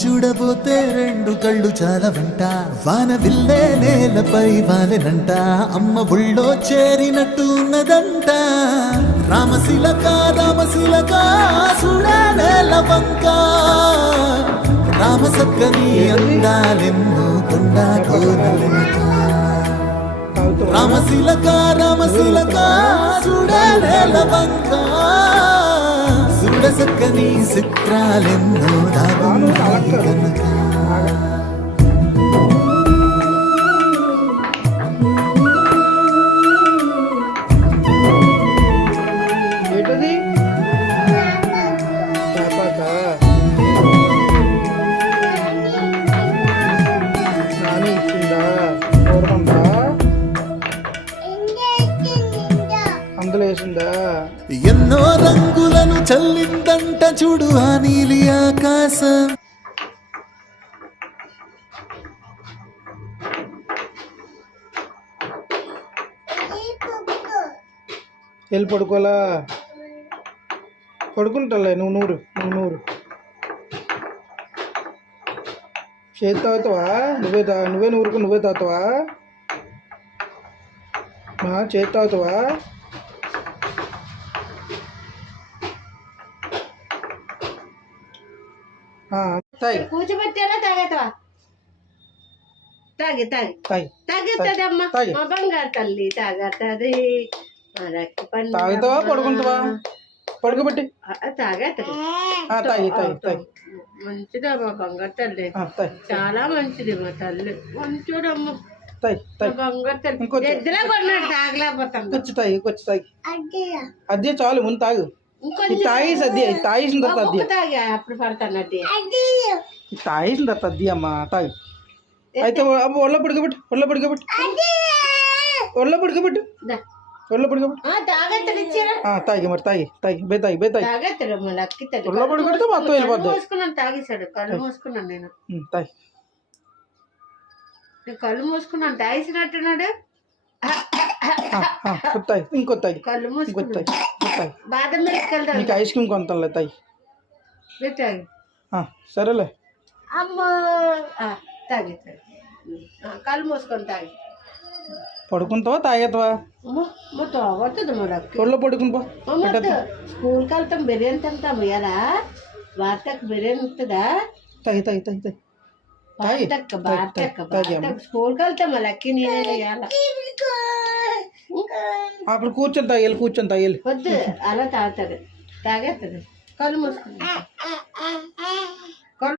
చూడబోతే రెండు కళ్ళు చాలవంట వాన విల్లే నేలపై వాలెనంట అమ్మ ఒళ్ళో చేరినట్టు ఉన్నదంట రామశిలక రామశిలక సుడే నేల వంక రామసక్కని అందాలెన్నో కొండ కోనలెనక రామశిలక రామశిలక సుడే నేల వంక సుడసక్కని చిత్రాలెన్నో దాగున్నాయి కనుక ఎన్నో రంగులను చల్లిందంట చూడు ఆ నీలి ఆకాశం వెళ్ళి పడుకోలా పడుకుంటాలే నువ్వు నూరు చేతి తాగుతావా నువ్వే నూరుకు నువ్వే తాగుతావా చేతి తాగుతావా కూర్చోబెట్టారా తాగేతవా తాగేద్దమ్మా మా బంగారు తల్లి తాగేది తాగుతావా పడుకుంటావా పడుకోబెట్టి మంచిదా మా బంగారు తల్లి చాలా మంచిది మా తల్లి మంచోడమ్మ బంగారు తల్లి ఎద్దులా కొన్నాడు తాగలేకపోతాం కూర్చు అదే చాలు ముందు తాగు తాగేసి తాగేసిన తర్వాత అప్పుడు పడతాను తాగేసిన తర్వాత అద్ది అమ్మా తాగి అయితే ఒళ్ళ పడుకోబెట్టు తాగి మరి తాగి బే తాగి ఒళ్ళ పడుకుంటే మొత్తం వెళ్ళిపోద్ది తాగేశాడు కళ్ళు మూసుకున్నాను నేను తాగి కళ్ళు మూసుకున్నాను తాగేసినట్టున్నాడు ఇంకో తాగి కళ్ళు మూసుకున్నాడు బాదం మిరపకాయలు నీకు ఐస్ క్రీమ్ కొంతలే తాగి సరేలే అమ్మో తాగి కళ్ళు మూసుకొని తాగి పడుకుంటావా తాగేతావా తోగొస్తుంది మనకి ఒళ్ళో పడుకుని స్కూల్కి వెళ్తాం బిర్యానీ తింటాం ఎలా భారతకు బిర్యానీ ఉంటుందా తాగి భారతకు స్కూల్కి వెళ్తాం లక్కీ నేనే అప్పుడు కూర్చొని తాగి వద్దు అలా తాగుతుంది తాగేస్తుంది కళ్ళు మూసుకుంటా